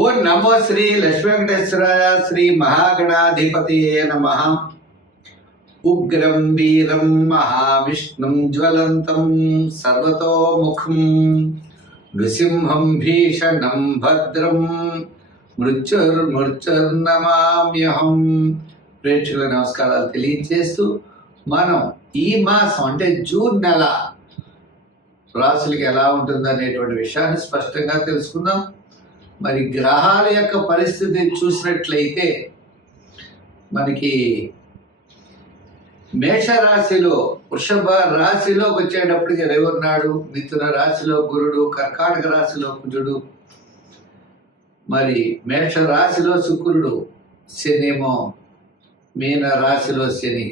ఓం నమో శ్రీ లక్ష్మీ వెంకటేశ్వరాయ శ్రీ మహాగణాధిపతియే నమః. ఉగ్రం వీరం మహావిష్ణుం జ్వలంతం సర్వతోముఖం నృసింహం భీషణం భద్రం మృత్యుర్నమామ్యహం. ప్రేక్షకుల నమస్కారాలు తెలియజేస్తూ మనం ఈ మాసం అంటే జూన్ నెల రాశులకి ఎలా ఉంటుందనేటువంటి విషయాన్ని స్పష్టంగా తెలుసుకుందాం. మరి గ్రహాల యొక్క పరిస్థితి చూసినట్లయితే మనకి మేషరాశిలో వృషభ రాశిలోకి వచ్చేటప్పటికి రవి ఉన్నాడు, మిథున రాశిలో గురుడు, కర్కాటక రాశిలో కుజుడు, మరి మేష రాశిలో శుక్రుడు, శనేమో మీన రాశిలో శని,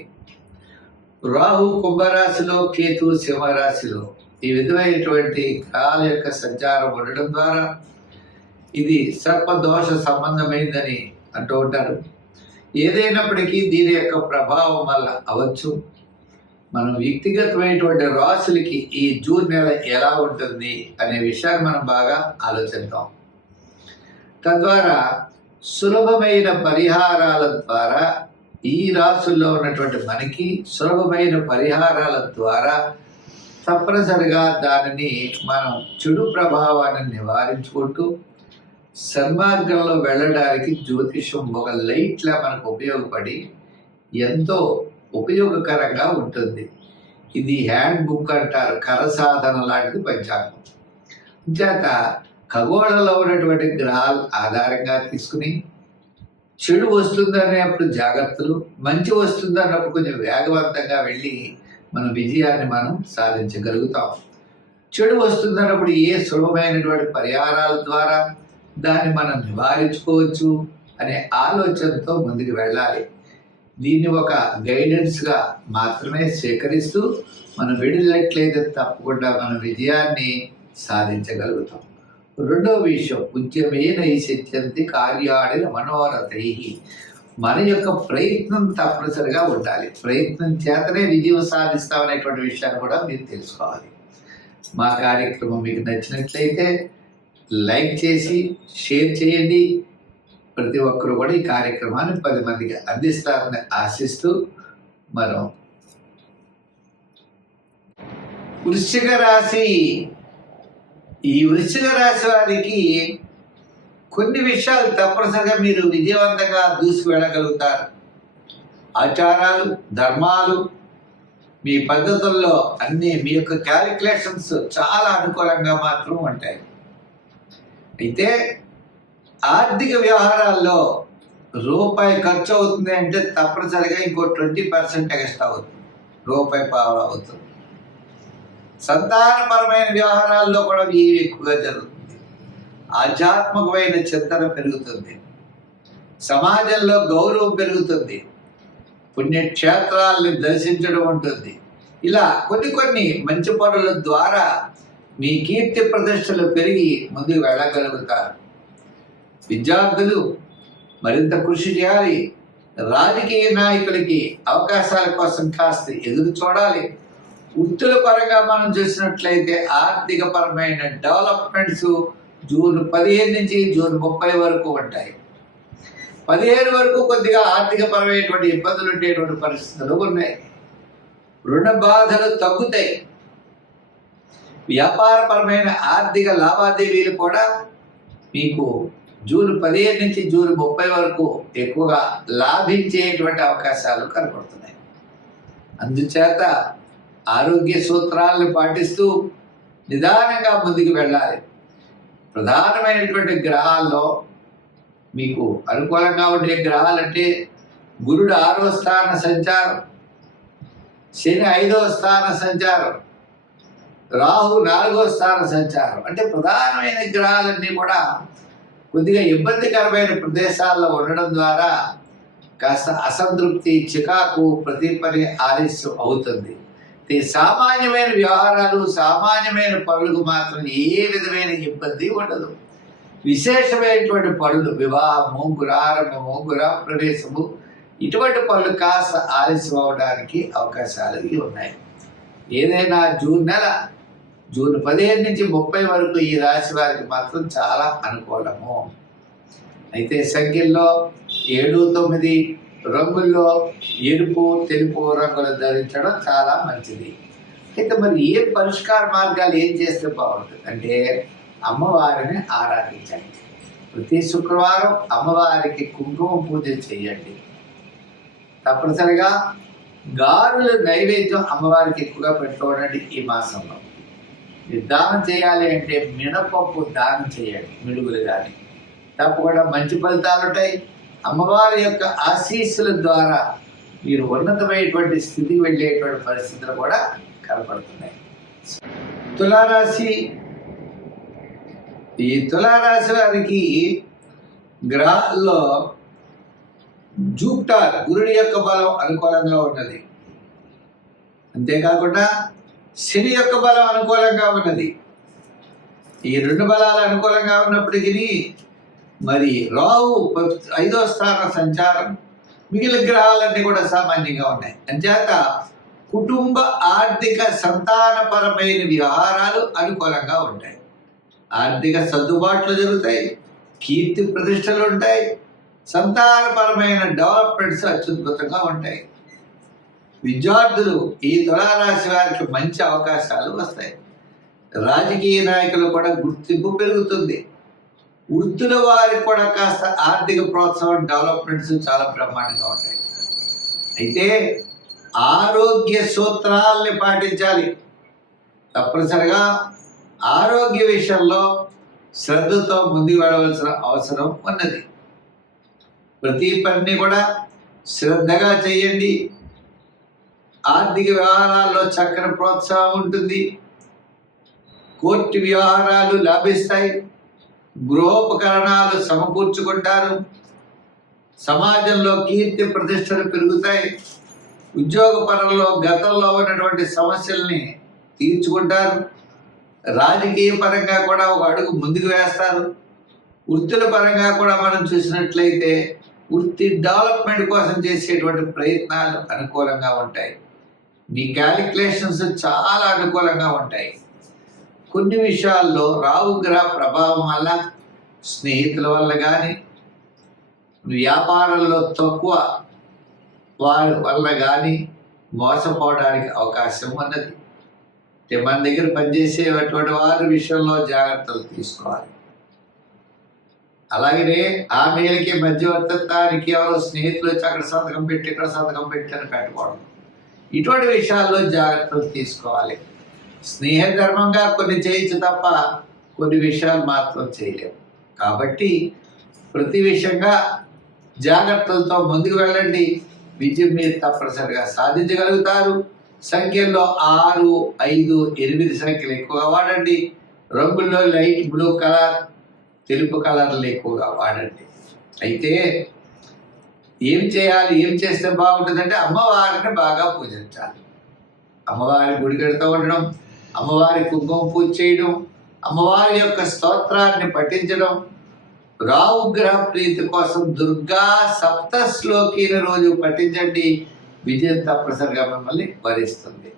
రాహు కుంభరాశిలో, కేతు సింహరాశిలో. ఈ విధమైనటువంటి గ్రహాల యొక్క సంచారం ఉండడం ద్వారా ఇది సర్పదోష సంబంధమైందని అంటూ ఉంటారు. ఏదైనప్పటికీ దీని యొక్క ప్రభావం వల్ల అవచ్చు మనం వ్యక్తిగతమైనటువంటి రాశులకి ఈ జూన్ నెల ఎలా ఉంటుంది అనే విషయాన్ని మనం బాగా ఆలోచిద్దాం. తద్వారా సులభమైన పరిహారాల ద్వారా ఈ రాశుల్లో ఉన్నటువంటి మనకి సులభమైన పరిహారాల ద్వారా తప్పనిసరిగా దానిని మనం చెడు ప్రభావాన్ని నివారించుకుంటూ సన్మార్గంలో వెళ్ళడానికి జ్యోతిషం ఒక లైట్లా మనకు ఉపయోగపడి ఎంతో ఉపయోగకరంగా ఉంటుంది. ఇది హ్యాండ్ బుక్ అంటారు, కరసాధన లాంటిది పంచాంగం. చేత ఖగోళంలో ఉన్నటువంటి గ్రహాల ఆధారంగా తీసుకుని చెడు వస్తుందనేప్పుడు జాగ్రత్తలు, మంచి వస్తుందన్నప్పుడు కొంచెం వేగవంతంగా వెళ్ళి మన విజయాన్ని మనం సాధించగలుగుతాం. చెడు వస్తుందన్నప్పుడు ఏ సులభమైనటువంటి పరిహారాల ద్వారా దాన్ని మనం నివారించుకోవచ్చు అనే ఆలోచనతో ముందుకు వెళ్ళాలి. దీన్ని ఒక గైడెన్స్గా మాత్రమే స్వీకరిస్తూ మనం వెళ్ళినట్లయితే తప్పకుండా మన విజయాన్ని సాధించగలుగుతాం. రెండవ విషయం, ఉద్యమే నైసిత్యంతి కార్యాడిన మనోరథై. మన యొక్క ప్రయత్నం తప్పనిసరిగా ఉండాలి. ప్రయత్నం చేతనే విజయం సాధిస్తామనేటువంటి విషయాన్ని కూడా మీరు తెలుసుకోవాలి. మా కార్యక్రమం మీకు నచ్చినట్లయితే లైక్ చేసి షేర్ చేయండి. ప్రతి ఒక్కరు కూడా ఈ కార్యక్రమాన్ని 10 మందికి అందిస్తారని ఆశిస్తూ మనం వృశ్చిక రాశి, ఈ వృశ్చిక రాశి వారికి కొన్ని విషయాలు తప్పనిసరిగా మీరు విజయవంతంగా దూసుకు వెళ్ళగలుగుతారు. ఆచారాలు, ధర్మాలు, మీ పద్ధతుల్లో అన్నీ మీ యొక్క క్యాలిక్యులేషన్స్ చాలా అనుకూలంగా మాత్రం ఉంటాయి. అయితే ఆర్థిక వ్యవహారాల్లో రూపాయి ఖర్చు అవుతుంది అంటే తప్పనిసరిగా ఇంకో 20% ఎక్స్ట్రా అవుతుంది, రూపాయి పావలా అవుతుంది. సంతానపరమైన వ్యవహారాల్లో కూడా ఇవి ఎక్కువగా జరుగుతుంది. ఆధ్యాత్మికమైన చింతన పెరుగుతుంది, సమాజంలో గౌరవం పెరుగుతుంది, పుణ్యక్షేత్రాలని దర్శించడం ఉంటుంది. ఇలా కొన్ని మంచి పనుల ద్వారా మీ కీర్తి ప్రతిష్టలు పెరిగి ముందుకు వెళ్ళగలుగుతారు. విద్యార్థులు మరింత కృషి చేయాలి. రాజకీయ నాయకులకి అవకాశాల కోసం కాస్త ఎదురు చూడాలి. వృత్తుల పరంగా మనం చూసినట్లయితే ఆర్థిక పరమైన డెవలప్మెంట్స్ జూన్ 15 నుంచి జూన్ 30 వరకు ఉంటాయి. 15 వరకు కొద్దిగా ఆర్థిక పరమైనటువంటి ఇబ్బందులు ఉండేటువంటి పరిస్థితులు ఉన్నాయి. రుణ బాధలు తగ్గుతాయి. వ్యాపారపరమైన ఆర్థిక లావాదేవీలు కూడా మీకు జూన్ 15 నుంచి జూన్ 30 వరకు ఎక్కువగా లాభించేటువంటి అవకాశాలు కనపడుతున్నాయి. అందుచేత ఆరోగ్య సూత్రాలను పాటిస్తూ నిదానంగా ముందుకు వెళ్ళాలి. ప్రధానమైనటువంటి గ్రహాల్లో మీకు అనుకూలంగా ఉండే గ్రహాలంటే గురుడు 6వ స్థాన సంచారం, శని 5వ స్థాన సంచారం, రాహు 4వ స్థాన సంచారం. అంటే ప్రధానమైన గ్రహాలన్నీ కూడా కొద్దిగా ఇబ్బందికరమైన ప్రదేశాల్లో ఉండడం ద్వారా కాస్త అసంతృప్తి, చికాకు, ప్రతి పని ఆలస్యం అవుతుంది. సామాన్యమైన వ్యవహారాలు, సామాన్యమైన పనులకు మాత్రం ఏ విధమైన ఇబ్బంది ఉండదు. విశేషమైనటువంటి పనులు, వివాహము, గృహారంభము, గృహప్రవేశము, ఇటువంటి పనులు కాస్త ఆలస్యం అవడానికి అవకాశాలు ఉన్నాయి. ఏదైనా జూన్ నెల జూన్ 15 నుంచి 30 వరకు ఈ రాశి వారికి మాత్రం చాలా అనుకూలము. అయితే సంఖ్యల్లో 7, 9 రంగుల్లో ఎరుపు, తెలుపు రంగులు ధరించడం చాలా మంచిది. అయితే మరి ఏ పరిష్కార మార్గాలు ఏం చేస్తే బాగుంటుంది అంటే అమ్మవారిని ఆరాధించండి. ప్రతి శుక్రవారం అమ్మవారికి కుంకుమ పూజ చేయండి. తప్పనిసరిగా గారెల నైవేద్యం అమ్మవారికి ఎక్కువగా పెట్టుకోండి. ఈ మాసంలో మీరు దానం చేయాలి అంటే మినపప్పు దానం చేయండి, మిడుగులు కానీ. తప్పకుండా మంచి ఫలితాలు ఉంటాయి. అమ్మవారి యొక్క ఆశీస్సుల ద్వారా మీరు ఉన్నతమైనటువంటి స్థితికి వెళ్ళేటువంటి పరిస్థితులు కూడా కనపడుతున్నాయి. తులారాశి, ఈ తులారాశి వారికి గ్రహాల్లో జూపిటర్ గురుడి యొక్క బలం అనుకూలంగా ఉన్నది. అంతేకాకుండా శని యొక్క బలం అనుకూలంగా ఉన్నది. ఈ 2 బలాలు అనుకూలంగా ఉన్నప్పటికీ మరి రాహు 5వ స్థాన సంచారం మిగిలిన గ్రహాలన్నీ కూడా సామాన్యంగా ఉన్నాయి. అంచేత కుటుంబ ఆర్థిక సంతానపరమైన వ్యవహారాలు అనుకూలంగా ఉంటాయి. ఆర్థిక సర్దుబాట్లు జరుగుతాయి, కీర్తి ప్రతిష్టలు ఉంటాయి, సంతానపరమైన డెవలప్మెంట్స్ అత్యద్భుతంగా ఉంటాయి. విద్యార్థులు ఈ తులారాశి వారికి మంచి అవకాశాలు వస్తాయి. రాజకీయ నాయకులు కూడా గుర్తింపు పెరుగుతుంది. వృత్తుల వారికి కూడా కాస్త ఆర్థిక ప్రోత్సాహం, డెవలప్మెంట్స్ చాలా బ్రహ్మాండంగా ఉంటాయి. అయితే ఆరోగ్య సూత్రాల్ని పాటించాలి. తప్పనిసరిగా ఆరోగ్య విషయంలో శ్రద్ధతో ముందుకు వెళ్ళవలసిన అవసరం ఉన్నది. ప్రతి పనిని కూడా శ్రద్ధగా చేయండి. ఆర్థిక వ్యవహారాల్లో చక్కని ప్రోత్సాహం ఉంటుంది. కోర్టు వ్యవహారాలు లాభిస్తాయి. గృహోపకరణాలు సమకూర్చుకుంటారు. సమాజంలో కీర్తి ప్రతిష్టలు పెరుగుతాయి. ఉద్యోగ పరంలో గతంలో ఉన్నటువంటి సమస్యల్ని తీర్చుకుంటారు. రాజకీయ పరంగా కూడా ఒక అడుగు ముందుకు వేస్తారు. వృత్తుల పరంగా కూడా మనం చూసినట్లయితే వృత్తి డెవలప్మెంట్ కోసం చేసేటువంటి ప్రయత్నాలు అనుకూలంగా ఉంటాయి. మీ క్యాలిక్యులేషన్స్ చాలా అనుకూలంగా ఉంటాయి. కొన్ని విషయాల్లో రాహు గ్రహ ప్రభావం వల్ల, స్నేహితుల వల్ల కానీ, వ్యాపారంలో తక్కువ వారి వల్ల కానీ మోసపోవడానికి అవకాశం ఉన్నది. మన దగ్గర పనిచేసేటువంటి వారి విషయంలో జాగ్రత్తలు తీసుకోవాలి. అలాగనే ఆ మేలకి మధ్యవర్తిత్వానికి ఎవరో స్నేహితులు వచ్చి అక్కడ సంతకం పెట్టి ఇక్కడ సంతకం పెట్టి అని పెట్టుకోవడం, ఇటువంటి విషయాల్లో జాగ్రత్తలు తీసుకోవాలి. స్నేహ ధర్మంగా కొన్ని చేయొచ్చు తప్ప కొన్ని విషయాలు మాత్రం చేయలేము. కాబట్టి ప్రతి విషయంగా జాగ్రత్తలతో ముందుకు వెళ్ళండి. విజయం మీరు తప్పనిసరిగా సాధించగలుగుతారు. సంఖ్యల్లో 6, 5, 8 సంఖ్యలు ఎక్కువగా వాడండి. రంగుల్లో లైట్ బ్లూ కలర్, తెలుపు కలర్లు ఎక్కువగా వాడండి. అయితే ఏం చేయాలి, ఏం చేస్తే బాగుంటుందంటే అమ్మవారిని బాగా పూజించాలి. అమ్మవారి గుడి కడుతూ ఉండడం, అమ్మవారి కుంకుమ పూజ చేయడం, అమ్మవారి యొక్క స్తోత్రాన్ని పఠించడం, రాహుగ్రహ ప్రీతి కోసం దుర్గా సప్తశ్లోకిని రోజు పఠించండి. విజయం తప్పనిసరిగా మిమ్మల్ని వరిస్తుంది.